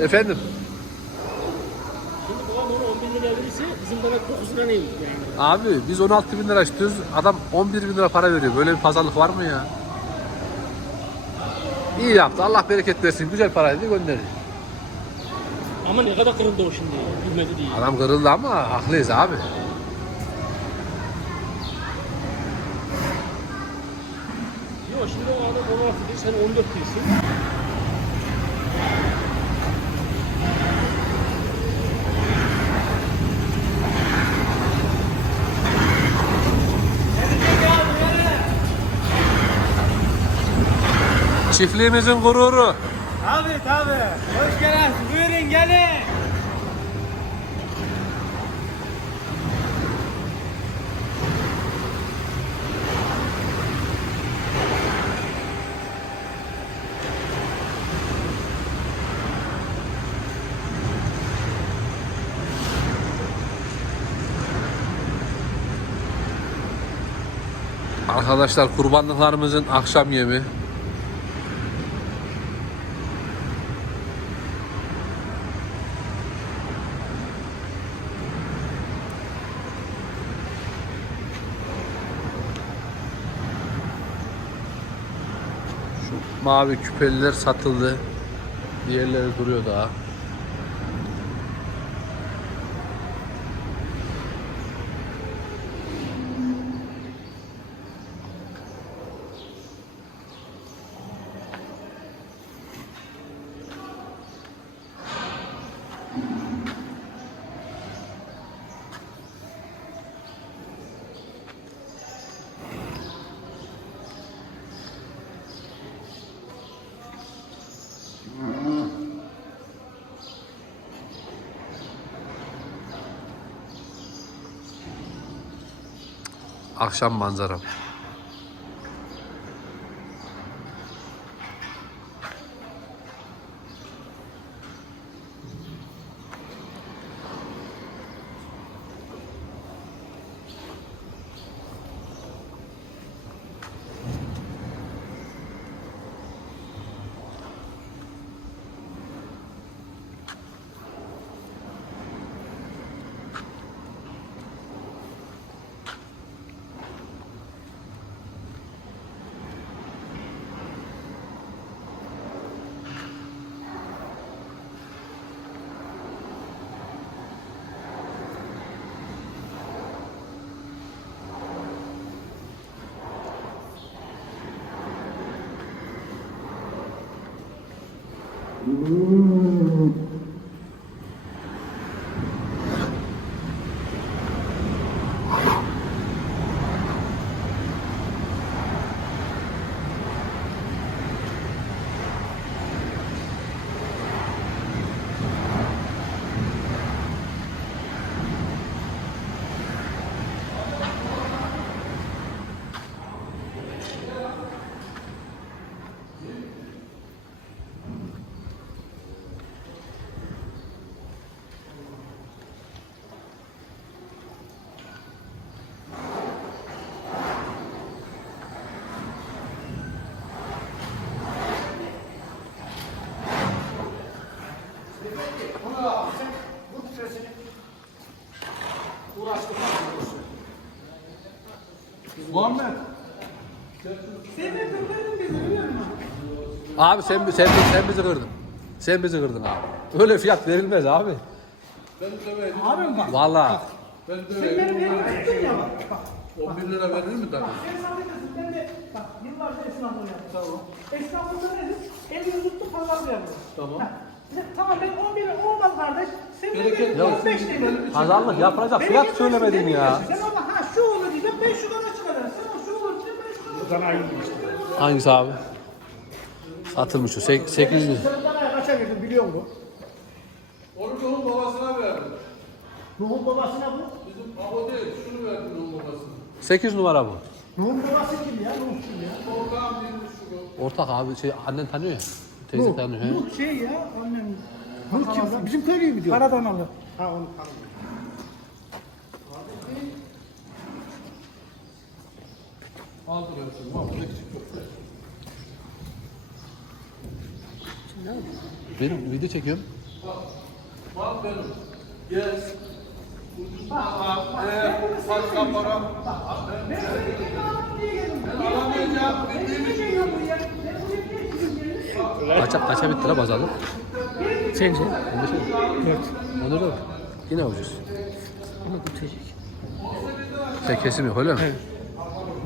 Efendim? Şimdi babam onu 11 lira verirse bizim bana 9 lira neymiş yani. Abi biz 16 bin lira istiyoruz. Adam 11 bin lira para veriyor. Böyle bir pazarlık var mı ya? İyi yaptı. Allah bereket versin. Güzel paraydı gönderdi. Ama ne kadar kırıldı o şimdi bilmedi diye. Adam kırıldı ama haklıyız abi. Yok şimdi o adam 16 değil sen 14 değilsin. Çiftliğimizin gururu. Tabii tabii. Hoş geldiniz. Buyurun gelin. Arkadaşlar kurbanlıklarımızın akşam yemi. Mavi küpeliler satıldı. Diğerleri duruyor daha. Akşam manzara. Muhammed. Abi sen sen sen bizi kırdın. Sen bizi kırdın abi. Öyle fiyat verilmez abi. Abim bak. Vallahi. Sen benim elimi tuttun ya bak. Bak. 11 lira verir mi tabii? Sen sanıyorsun ben de bak yıllarca esnaflık yaptım. Tamam. Esnaflıkta nedir? Elini tuttu pazarlık yapıyor. Tamam. Ha. Tamam ben 11 lira olmaz kardeş. Sen de benim Yok. 15 lira. Pazarlık yapılacak fiyat söylemedin ya. Sen orada ha şu olur diyeceğim 500 lira çıkararsın. Sen şu olur diyeceğim 500 lira. Sana aynı işte. Hangisi abi? Satılmış o. 8 lira. Sen bana kaça girdin biliyor musun? Onu onun babasına verdim. Nuh'un babasına bu. Bizim baba değil, şunu verdim onun babasına. 8 numara bu. Nuh'un babası kim ya? Nuh kim ya? Ortağım değilmiş şunu. Ortak abi şey annen tanıyor ya. Teyze tanıyor. he. Nuh şey ya annem. Nuh kim? Bizim köylüyü mü diyor? Karadanalı. Ha onu tanıyorum. Aldılar şunu. Bak küçük yok. Benim video çekiyorum. benim. Bak, bak, Eğer ben bunu başka sevmiyorum. param Bak, ben buraya gittim, alamam diye geldim. Ben alamayacağım, Ben bildiğim hiçbir için. şey yok buraya. Ben buraya niye gittim geldim? Kaça, kaça bitti la pazarlık? Sence? 15 mi? Evet. 14 mi? Yine ucuz. Ama götürecek. Sen kesim yok öyle mi? Evet.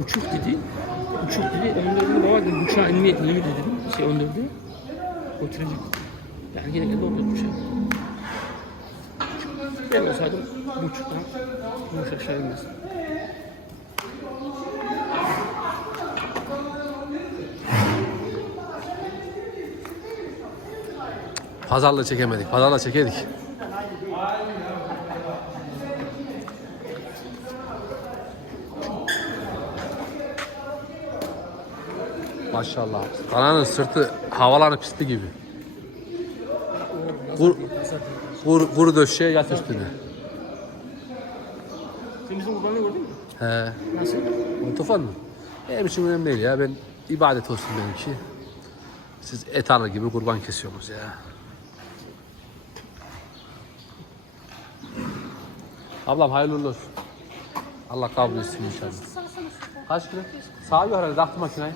Buçuk dedi. Buçuk dedi. Öndürdü baba dedi. Buçuğa inmeyet ne dedim. Şey öndürdü. Götürecek. Yani gene gene oldu buçuğa. Ben olsaydım buçuktan yumuş aşağı inmez. Pazarlığı çekemedik. Pazarlığı çekedik. Maşallah. Dananın sırtı havalanıp pisti gibi. Kur, kur, kuru döşeye yat üstüne. Sen bizim kurbanını gördün mü? He. Nasıl? O tufan mı? Benim için önemli değil ya. Ben ibadet olsun benimki. Siz et alır gibi kurban kesiyorsunuz ya. Ablam hayırlı uğurlu olsun. Allah kabul etsin inşallah. Kaç kilo? Sağ yok herhalde taktı makineyi.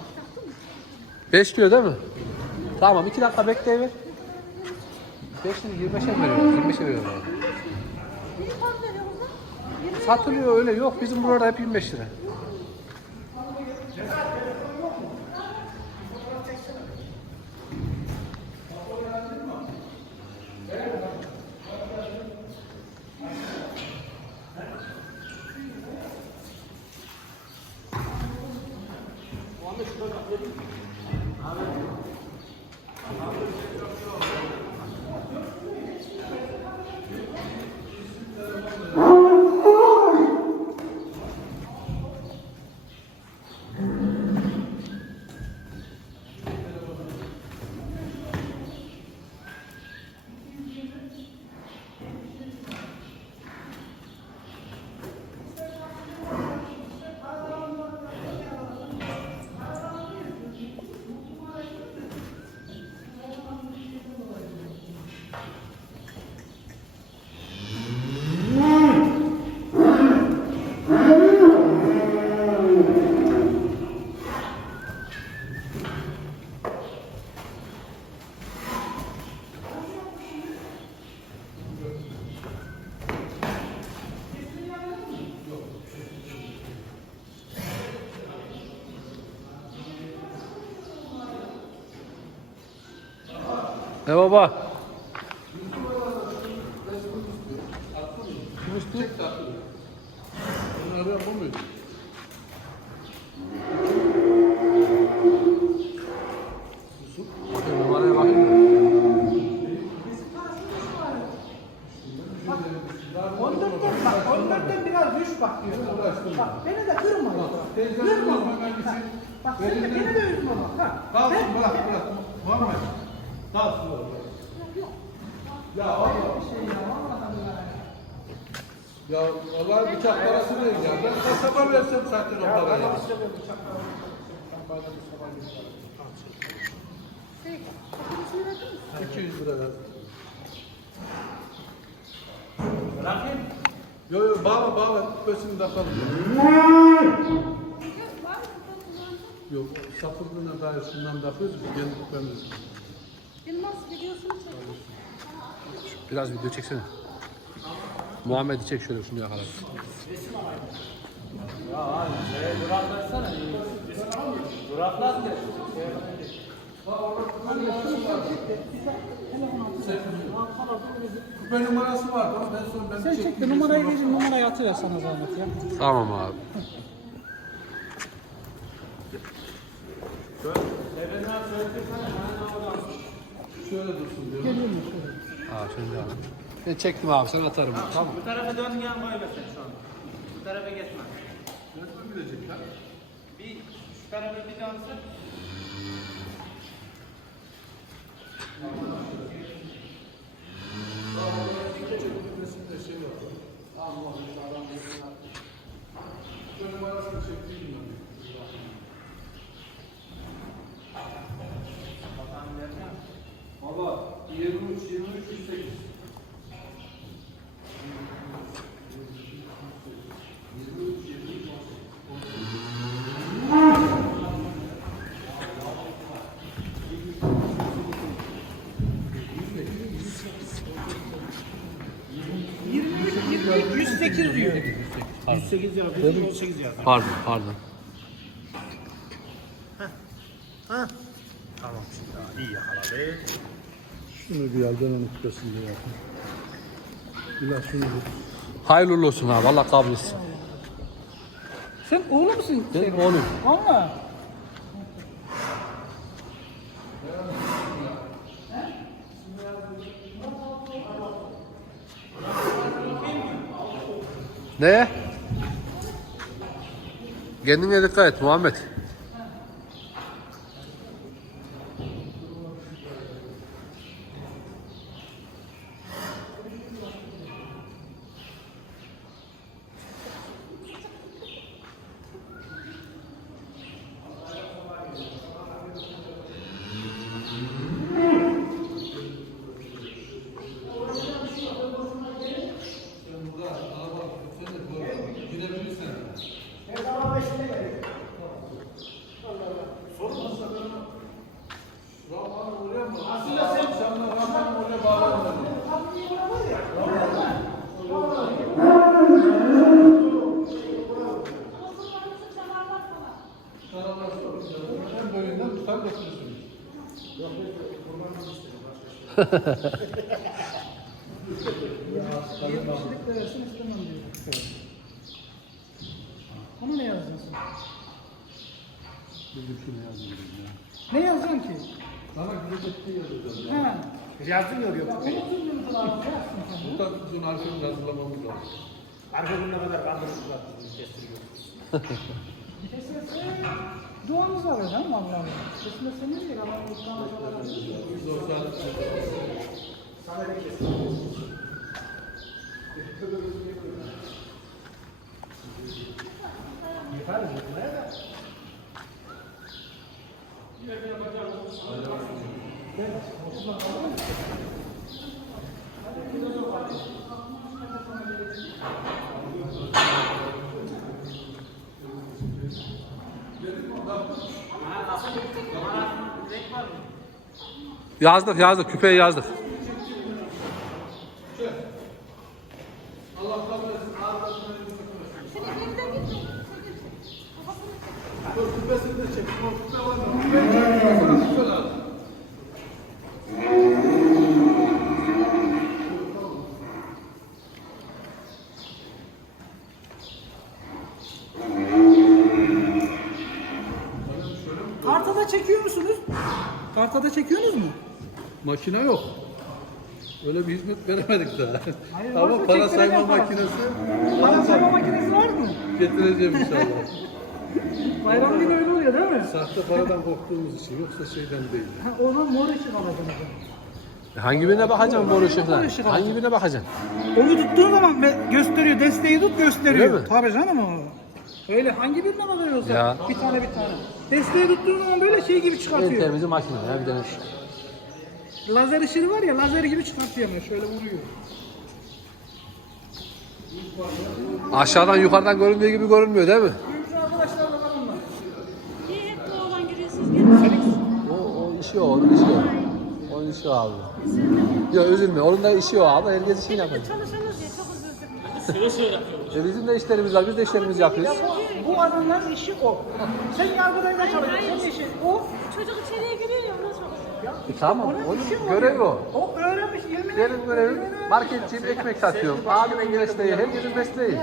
5 kilo değil mi? Tamam 2 dakika bekleyiver. 5 lira 25'e mi veriyor? 25'e veriyor. Satılıyor öyle yok. Bizim burada hep 25 lira. E baba. Bunu arıyor bu muydu? Bakın numaraya bakayım mı? 14'ten bak, 14'ten biraz düş bak diyor. Bak, beni de kırma. Kırma. bak. Bak, sen de beni de üzme bak. Ha. Kalsın bırak bırak. Muhammed. Kalsın oğlum. Ya Allah. Ya vallahi bıçak parası vereceğim. Ben kasaba versem zaten o parayı. 200 lira ver. Bırakayım. Yo yo bağla bağla. Öpesini takalım. Yok sapırdığına dair şundan takıyoruz biz kendi kupemiz. Yılmaz videosunu çek. Biraz video çeksene. Muhammed'i çek şöyle şunu yakala. Kupe numarası vardı ama ben sonra ben Sen çek de numarayı verin, numarayı atıver sana zahmet ya. Tamam abi. Şöyle dursun diyor. Aa şöyle abi. Ben çektim abi sen atarım. Tamam. Bu tarafa dön yan koymasın şu an. Bu tarafa geçme. Nasıl bilecek lan? Bir şu tarafa bir dönsün. Kupe numarasını çektiğim ben. Baba 23 23 108. 108 diyor. 108 yazıyor, 18 yazıyor. Pardon pardon. Tamam şimdi iyi yakaladı. Şunu bir yerden kupasını da yapın. Biraz şunu bir. Hayırlı olsun abi. Allah kabul etsin. Sen oğlu musun? Benim oğlum. Valla. Ne? Kendine dikkat et Muhammed. De versin istemem diyor. Ama ne yazacaksın? Dedim şunu dedim ya. Ne yazacaksın ki? Sana güzel ettiği yazacağım ya. Ha. Yazmıyor yok. Onu söylüyorum sana abi. Yazacaksın sen. Bu da bizim harfini hazırlamamız lazım. Arkasında kadar kandırmışlar. Kestiriyor. Kesilse duamız var ya canım Allah'ım. Kesilse ne diyor? Allah'ım utanmadan Biz orada Yazdık yazdık küpeyi yazdık. Kartada çekiyor musunuz? Kartada çekiyorsunuz mu? makine yok. Öyle bir hizmet veremedik daha. Hayır, Ama para sayma para. makinesi Para sayma makinesi var mı? getireceğim inşallah. Bayram günü öyle oluyor değil mi? Sahte paradan korktuğumuz için yoksa şeyden değil. Ha, ona mor ışık alacaksın. Hangi birine bakacaksın mor ışıkla? Hangi alacağım. birine bakacaksın? Onu tuttuğun zaman gösteriyor. Desteği tut gösteriyor. Tabii canım o. Öyle hangi birine bakıyorsa Ya. bir tane bir tane. Desteği tuttuğun zaman böyle şey gibi çıkartıyor. temizi makine ya bir tane. Lazer ışığı var ya lazer gibi çıkartıyor ama şöyle vuruyor. Aşağıdan yukarıdan göründüğü gibi görünmüyor değil mi? Büyük arkadaşlar da var onlar. Niye hep bu oğlan giriyor siz gelirsiniz? O, o işi o, onun işi o. Onun işi o abi. Yok üzülme, onun da işi o abi. Herkes işini yapıyor. Çalışanız ya çok üzüldüm. E bizim de işlerimiz var, biz de işlerimizi yapıyoruz. Adamların işi o. Sen yargıdayla çalışıyorsun. Senin işin o. Çocuk içeriye giriyor ya ona çok üzüldüm. E tamam, Onun işi o. görevi o. O öğrenmiş. Yemin Benim görevim marketçiyim, ekmek satıyorum. Abimin mesleği, herkesin mesleği.